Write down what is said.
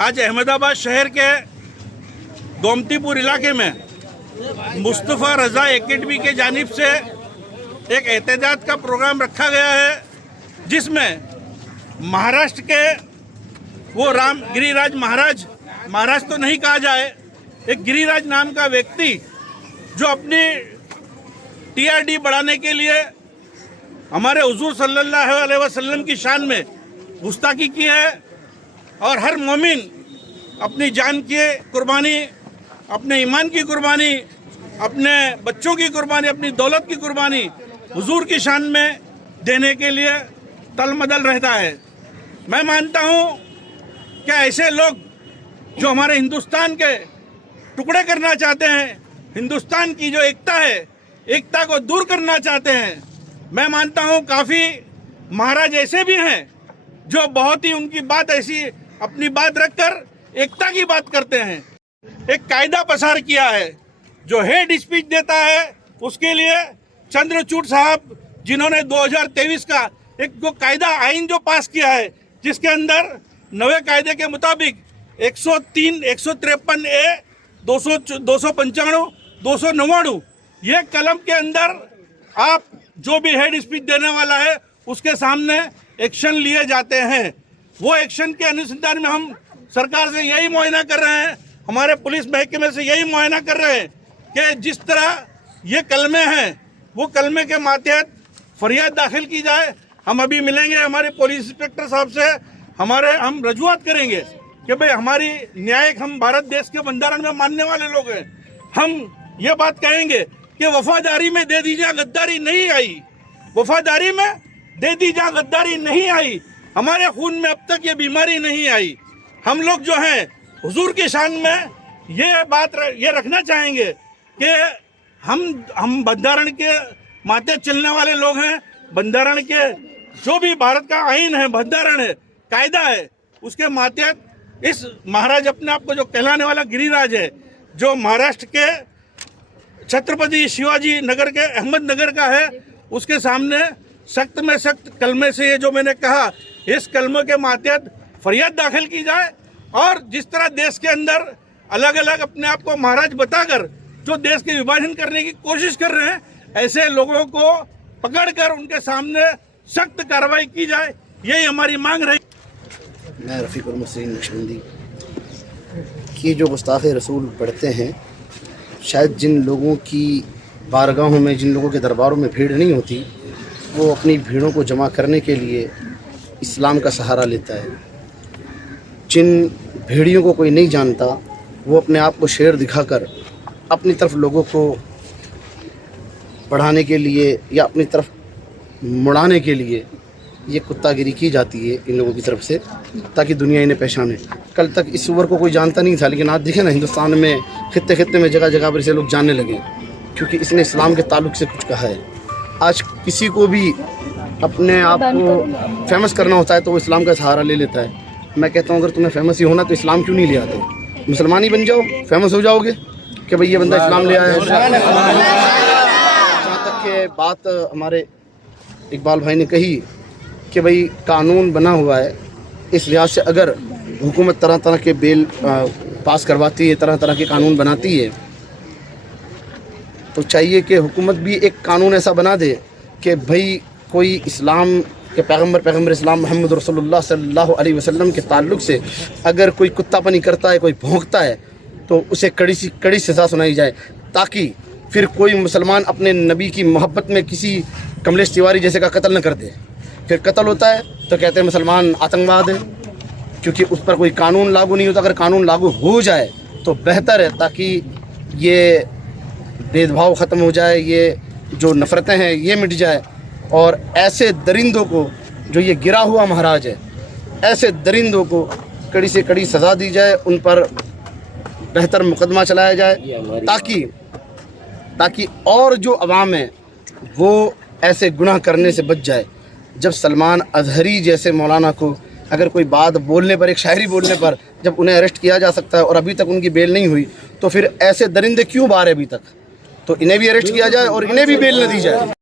आज अहमदाबाद शहर के गोमतीपुर इलाके में मुस्तफ़ा रज़ा एकेडमी के जानिब से एक एहतजाज का प्रोग्राम रखा गया है, जिसमें महाराष्ट्र के वो राम गिरिराज महाराज तो नहीं कहा जाए, एक गिरिराज नाम का व्यक्ति जो अपनी टीआरडी बढ़ाने के लिए हमारे हुजूर सल्लल्लाहु अलैहि वसल्लम की शान में गुस्ताखी की है और हर मोमिन अपनी जान की कुर्बानी, अपने ईमान की कुर्बानी, अपने बच्चों की कुर्बानी, अपनी दौलत की कुर्बानी हुजूर की शान में देने के लिए तलमदल रहता है। मैं मानता हूँ कि ऐसे लोग जो हमारे हिंदुस्तान के टुकड़े करना चाहते हैं, हिंदुस्तान की जो एकता है, एकता को दूर करना चाहते हैं, मैं मानता हूँ काफ़ी महाराज ऐसे भी हैं जो बहुत ही उनकी बात ऐसी अपनी बात रखकर एकता की बात करते हैं। एक कायदा पसार किया है जो हेड स्पीच देता है, उसके लिए चंद्रचूड़ साहब जिन्होंने 2023 का एक जो कायदा आइन जो पास किया है, जिसके अंदर नवे कायदे के मुताबिक 103, 153 ए, 295, 299 ये कलम के अंदर आप जो भी हेड स्पीच देने वाला है उसके सामने एक्शन लिए जाते हैं। वो एक्शन के अनुसंधान में हम सरकार से यही मुआयना कर रहे हैं, हमारे पुलिस महकमे से यही मुआयना कर रहे हैं कि जिस तरह ये कलमे हैं वो कलमे के मातहत फरियाद दाखिल की जाए। हम अभी मिलेंगे हमारे पुलिस इंस्पेक्टर साहब से, हम रजूआत करेंगे कि भाई हमारी न्यायिक, हम भारत देश के बंधारण में मानने वाले लोग हैं, हम ये बात कहेंगे कि वफादारी में दे दी जा गद्दारी नहीं आई, वफादारी में दे दी जा गद्दारी नहीं आई, हमारे खून में अब तक ये बीमारी नहीं आई। हम लोग जो हैं हुजूर की शान में ये बात ये रखना चाहेंगे कि हम बंधारण के माते चलने वाले लोग हैं। बंधारण के जो भी भारत का आइन है, बंधारण है, कायदा है, उसके मातहत इस महाराज अपने आप को जो कहलाने वाला गिरिराज है, जो महाराष्ट्र के छत्रपति शिवाजी नगर के अहमदनगर का है, उसके सामने सख्त में सख्त कलमे से ये जो मैंने कहा, इस कलमे के मातहत फरियाद दाखिल की जाए और जिस तरह देश के अंदर अलग अलग अपने आप को महाराज बताकर जो देश के विभाजन करने की कोशिश कर रहे हैं, ऐसे लोगों को पकड़कर उनके सामने सख्त कार्रवाई की जाए, यही हमारी मांग रही। मैं रफ़ीकुल मसीन नक्शबंदी की जो गुस्ताखे रसूल पढ़ते हैं, शायद जिन लोगों की बारगाहों में, जिन लोगों के दरबारों में भीड़ नहीं होती, वो अपनी भीड़ों को जमा करने के लिए इस्लाम का सहारा लेता है। जिन भेड़ियों को कोई नहीं जानता, वो अपने आप को शेर दिखाकर अपनी तरफ लोगों को बढ़ाने के लिए या अपनी तरफ मुड़ाने के लिए ये कुत्तागिरी की जाती है इन लोगों की तरफ से, ताकि दुनिया इन्हें पहचाने। कल तक इस सुअर को कोई जानता नहीं था, लेकिन आज देखें ना, हिंदुस्तान में खित्ते खित्ते में जगह जगह पर इसे लोग जानने लगे, क्योंकि इसने इस्लाम के ताल्लुक़ से कुछ कहा है। आज किसी को भी अपने आप को फेमस करना होता है तो वो इस्लाम का सहारा ले लेता है। मैं कहता हूँ अगर तुम्हें फेमस ही होना तो इस्लाम क्यों नहीं ले आते, मुसलमान ही बन जाओ, फेमस हो जाओगे कि भाई ये बंदा इस्लाम ले आया है। जहाँ तक के बात हमारे इकबाल भाई ने कही कि भाई कानून बना हुआ है, इस लिहाज से अगर हुकूमत तरह तरह के बिल पास करवाती है, तरह तरह के कानून बनाती है, तो चाहिए कि हुकूमत भी एक कानून ऐसा बना दे कि भाई कोई इस्लाम के पैगम्बर इस्लाम मोहम्मद रसूलुल्लाह सल्लल्लाहु अलैहि वसल्लम के ताल्लुक़ से अगर कोई कुत्तापनी करता है, कोई भौंकता है, तो उसे कड़ी सज़ा सुनाई जाए, ताकि फिर कोई मुसलमान अपने नबी की मोहब्बत में किसी कमलेश तिवारी जैसे का कत्ल न कर दे, फिर कत्ल होता है तो कहते हैं मुसलमान आतंकवाद है, क्योंकि उस पर कोई कानून लागू नहीं होता। अगर कानून लागू हो जाए तो बेहतर है, ताकि ये भेदभाव ख़त्म हो जाए, ये जो नफ़रतें हैं ये मिट जाए, और ऐसे दरिंदों को, जो ये गिरा हुआ महाराज है, ऐसे दरिंदों को कड़ी से कड़ी सज़ा दी जाए, उन पर बेहतर मुकदमा चलाया जाए, ताकि और जो अवाम है वो ऐसे गुनाह करने से बच जाए। जब सलमान अज़हरी जैसे मौलाना को अगर कोई बात बोलने पर, एक शायरी बोलने पर जब उन्हें अरेस्ट किया जा सकता है और अभी तक उनकी बेल नहीं हुई, तो फिर ऐसे दरिंदे क्यों बाहर है अभी तक? तो इन्हें भी अरेस्ट किया जाए और इन्हें भी बेल न दी जाए।